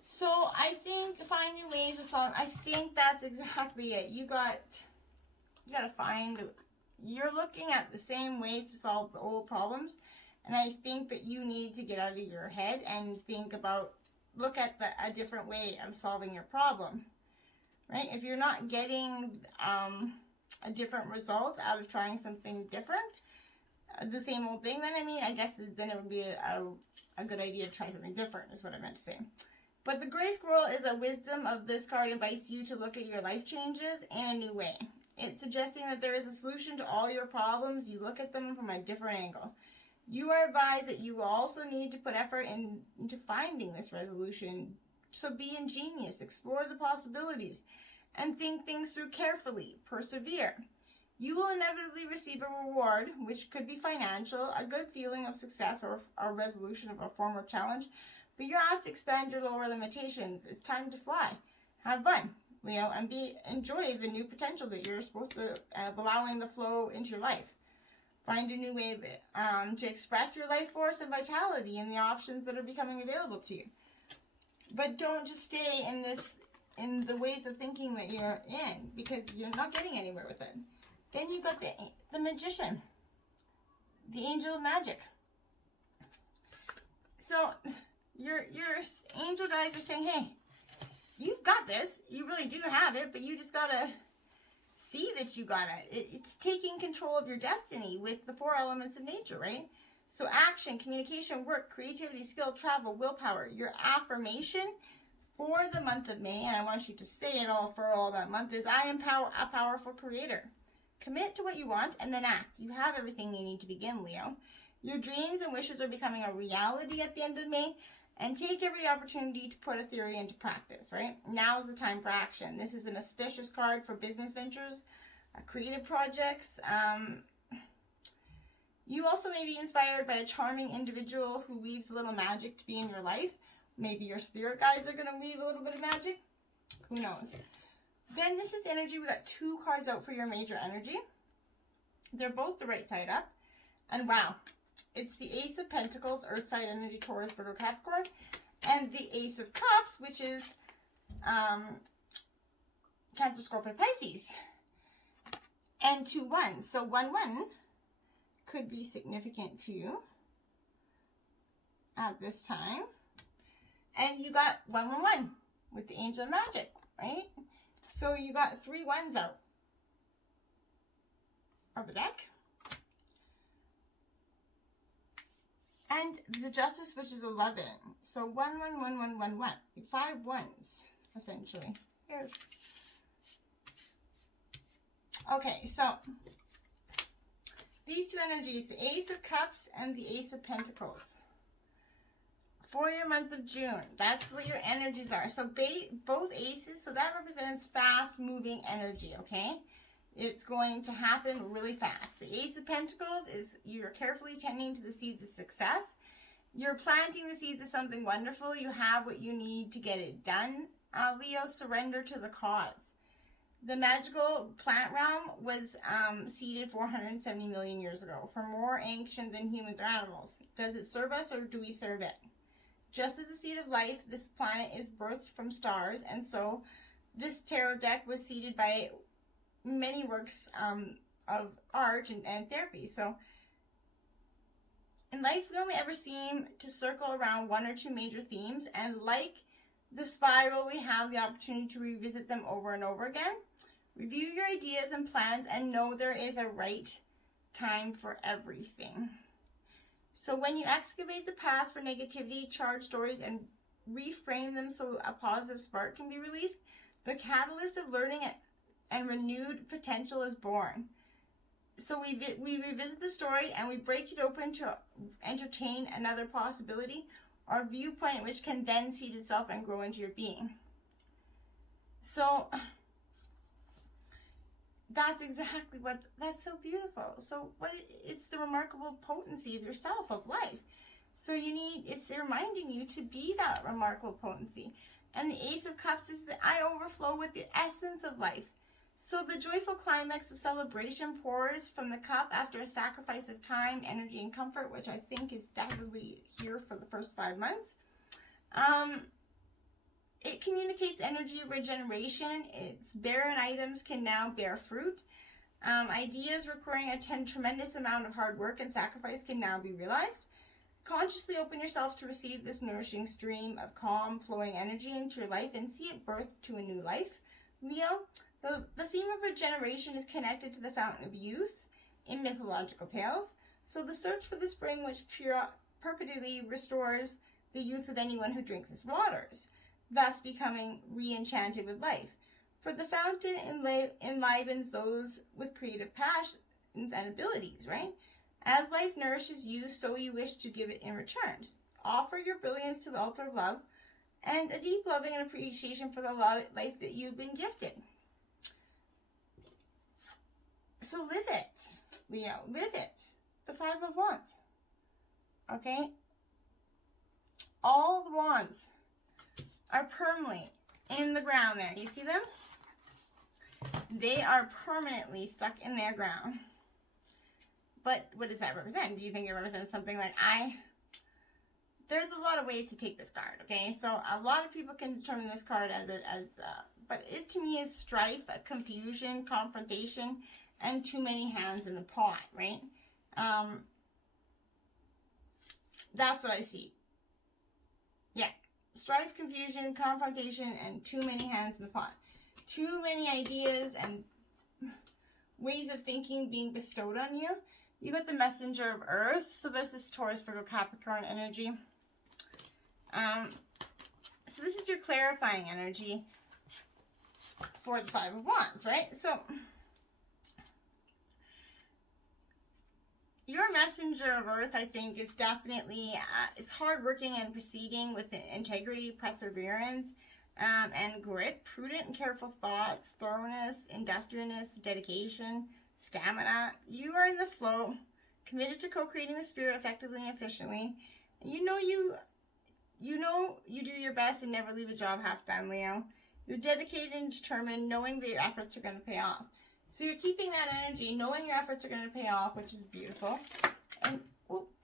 So I think find new ways of solving. I think that's exactly it. You gotta find, you're looking at the same ways to solve the old problems. And I think that you need to get out of your head and look at a different way of solving your problem. Right? If you're not getting a different result out of trying something different, the same old thing, then I guess then it would be a good idea to try something different, is what I meant to say. But the gray squirrel is a wisdom of this card, invites you to look at your life changes in a new way. It's suggesting that there is a solution to all your problems. You look at them from a different angle. You are advised that you also need to put effort into finding this resolution. So be ingenious, explore the possibilities, and think things through carefully. Persevere. You will inevitably receive a reward, which could be financial, a good feeling of success, or a resolution of a former challenge. But you're asked to expand your lower limitations. It's time to fly. Have fun, and enjoy the new potential that you're supposed to, allowing the flow into your life. Find a new way to express your life force and vitality in the options that are becoming available to you. But don't just stay in the ways of thinking that you're in, because you're not getting anywhere with it. Then you got the magician, the angel of magic. So your angel guys are saying, hey, you've got this. You really do have it, but you just gotta see that you got it. It's taking control of your destiny with the 4 elements of nature, right? So action, communication, work, creativity, skill, travel, willpower. Your affirmation for the month of May, and I want you to say it all for all that month, is I am a powerful creator. Commit to what you want and then act. You have everything you need to begin, Leo. Your dreams and wishes are becoming a reality at the end of May, and take every opportunity to put a theory into practice, right? Now's the time for action. This is an auspicious card for business ventures, creative projects. You also may be inspired by a charming individual who weaves a little magic to be in your life. Maybe your spirit guides are going to weave a little bit of magic. Who knows? Then this is energy. We got 2 cards out for your major energy. They're both the right side up. And wow, it's the Ace of Pentacles, Earth side energy, Taurus, Virgo, Capricorn, and the Ace of Cups, which is Cancer, Scorpio, Pisces, and 2 1s. So 1 1 could be significant to you at this time. And you got 1 1 1 with the Angel of Magic, right? So you got 3 1s out of the deck. And the Justice, which is 11. So 1 1 1 1 1 1. 5 1s, essentially. Here. Okay, so these two energies, the Ace of Cups and the Ace of Pentacles. For your month of June, that's what your energies are. So both aces, so that represents fast-moving energy, okay? It's going to happen really fast. The Ace of Pentacles is you're carefully tending to the seeds of success. You're planting the seeds of something wonderful. You have what you need to get it done. Leo, surrender to the cause. The magical plant realm was seeded 470 million years ago, for more ancient than humans or animals. Does it serve us or do we serve it? Just as the seed of life, this planet is birthed from stars, and so this tarot deck was seeded by many works of art and therapy. So in life, we only ever seem to circle around one or two major themes, and like the spiral, we have the opportunity to revisit them over and over again. Review your ideas and plans and know there is a right time for everything. So when you excavate the past for negativity, charged stories, and reframe them so a positive spark can be released, the catalyst of learning and renewed potential is born. So we revisit the story and we break it open to entertain another possibility or viewpoint, which can then seed itself and grow into your being. So that's exactly what, that's so beautiful. So it's the remarkable potency of yourself, of life. So it's reminding you to be that remarkable potency. And the Ace of Cups is that I overflow with the essence of life. So the joyful climax of celebration pours from the cup after a sacrifice of time, energy, and comfort, which I think is definitely here for the first 5 months. It communicates energy of regeneration. Its barren items can now bear fruit. Ideas requiring a tremendous amount of hard work and sacrifice can now be realized. Consciously open yourself to receive this nourishing stream of calm, flowing energy into your life and see it birth to a new life. Leo, the theme of regeneration is connected to the fountain of youth in mythological tales. So the search for the spring which perpetually restores the youth of anyone who drinks its waters, thus becoming re-enchanted with life. For the fountain enlivens those with creative passions and abilities, right? As life nourishes you, so you wish to give it in return. Offer your brilliance to the altar of love and a deep loving and appreciation for the life that you've been gifted. So live it, Leo, live it. The Five of Wands, okay? All the wands are permanently in the ground there. You see them? They are permanently stuck in their ground. But what does that represent? Do you think it represents something like there's a lot of ways to take this card, okay? So a lot of people can determine this card but it to me is strife, confusion, confrontation, and too many hands in the pot, right? That's what I see. Yeah. Strife, confusion, confrontation, and too many hands in the pot. Too many ideas and ways of thinking being bestowed on you. You got the Messenger of Earth. So this is Taurus, Virgo, Capricorn energy. So this is your clarifying energy for the Five of Wands, right? So your Messenger of Earth, I think, is definitely, it's hardworking and proceeding with integrity, perseverance, and grit, prudent and careful thoughts, thoroughness, industriousness, dedication, stamina. You are in the flow, committed to co-creating the spirit effectively and efficiently. You know you do your best and never leave a job half done, Leo. You're dedicated and determined, knowing that your efforts are going to pay off. So you're keeping that energy, knowing your efforts are going to pay off, which is beautiful.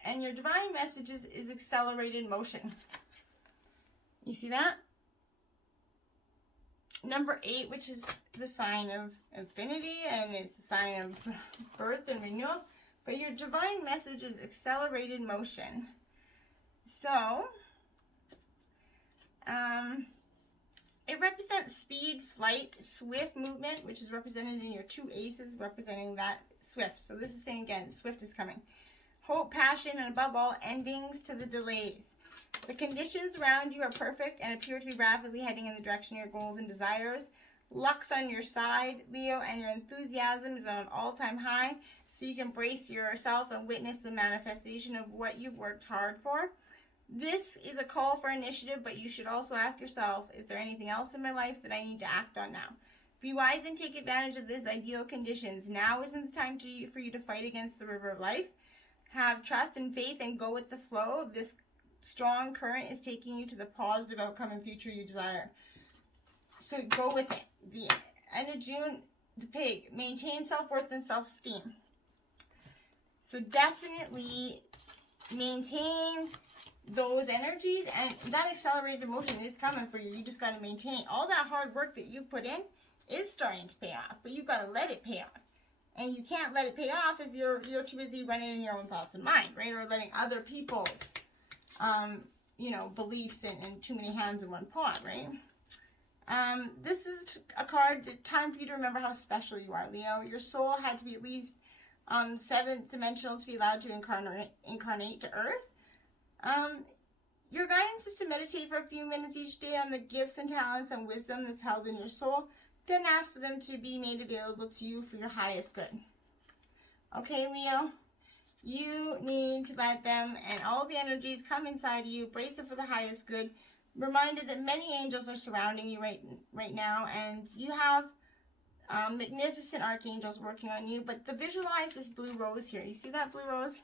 And your divine message is accelerated motion. You see that? Number 8, which is the sign of infinity, and it's a sign of birth and renewal. But your divine message is accelerated motion. So, it represents speed, flight, swift movement, which is represented in your 2 aces, representing that swift. So this is saying again, swift is coming. Hope, passion, and above all, endings to the delays. The conditions around you are perfect and appear to be rapidly heading in the direction of your goals and desires. Luck's on your side, Leo, and your enthusiasm is at an all-time high, so you can brace yourself and witness the manifestation of what you've worked hard for. This is a call for initiative, but you should also ask yourself, is there anything else in my life that I need to act on now? Be wise and take advantage of these ideal conditions. Now isn't the time for you to fight against the river of life. Have trust and faith and go with the flow. This strong current is taking you to the positive outcome and future you desire. So go with it. The end of June, the pig. Maintain self-worth and self-esteem. So definitely maintain those energies, and that accelerated emotion is coming for you. You just got to maintain. All that hard work that you put in is starting to pay off, but you've got to let it pay off. And you can't let it pay off if you're too busy running in your own thoughts and mind, right? Or letting other people's, beliefs in too many hands in one pot, right? This is a card, time for you to remember how special you are, Leo. Your soul had to be at least 7th dimensional to be allowed to incarnate to Earth. Your guidance is to meditate for a few minutes each day on the gifts and talents and wisdom that's held in your soul. Then ask for them to be made available to you for your highest good. Okay, Leo? You need to let them and all the energies come inside you, brace it for the highest good. Reminded that many angels are surrounding you right now, and you have magnificent archangels working on you. But visualize this blue rose here. You see that blue rose?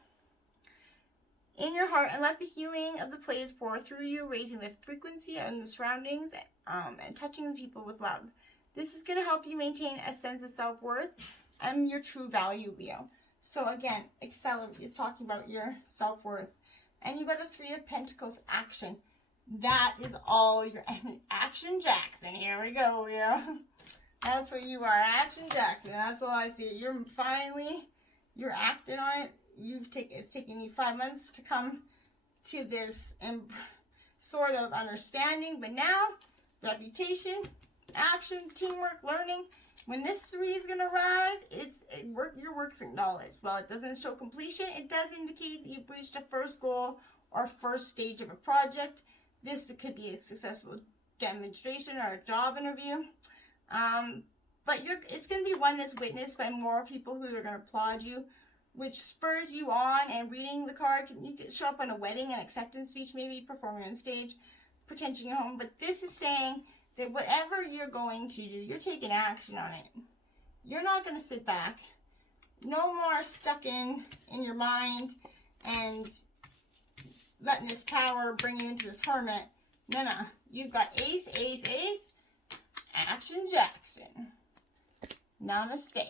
In your heart, and let the healing of the plays pour through you, raising the frequency and the surroundings, and touching the people with love. This is going to help you maintain a sense of self-worth and your true value, Leo. So again, accelerate is talking about your self-worth. And you got the 3 of Pentacles, action. That is all your action, Jackson. Here we go, Leo. That's what you are, action, Jackson. That's all I see. You're acting on it. It's taken you 5 months to come to this sort of understanding, but now, reputation, action, teamwork, learning. When this 3 is going to arrive, your work's acknowledged. While it doesn't show completion, it does indicate that you've reached a first goal or first stage of a project. This could be a successful demonstration or a job interview. But it's going to be one that's witnessed by more people who are going to applaud you, which spurs you on. And reading the card, you could show up on a wedding, an acceptance speech, maybe performing on stage, pretending you're home. But this is saying that whatever you're going to do, you're taking action on it. You're not going to sit back. No more stuck in your mind and letting this tower bring you into this hermit. No. You've got ace, ace, ace. Action Jackson. Namaste.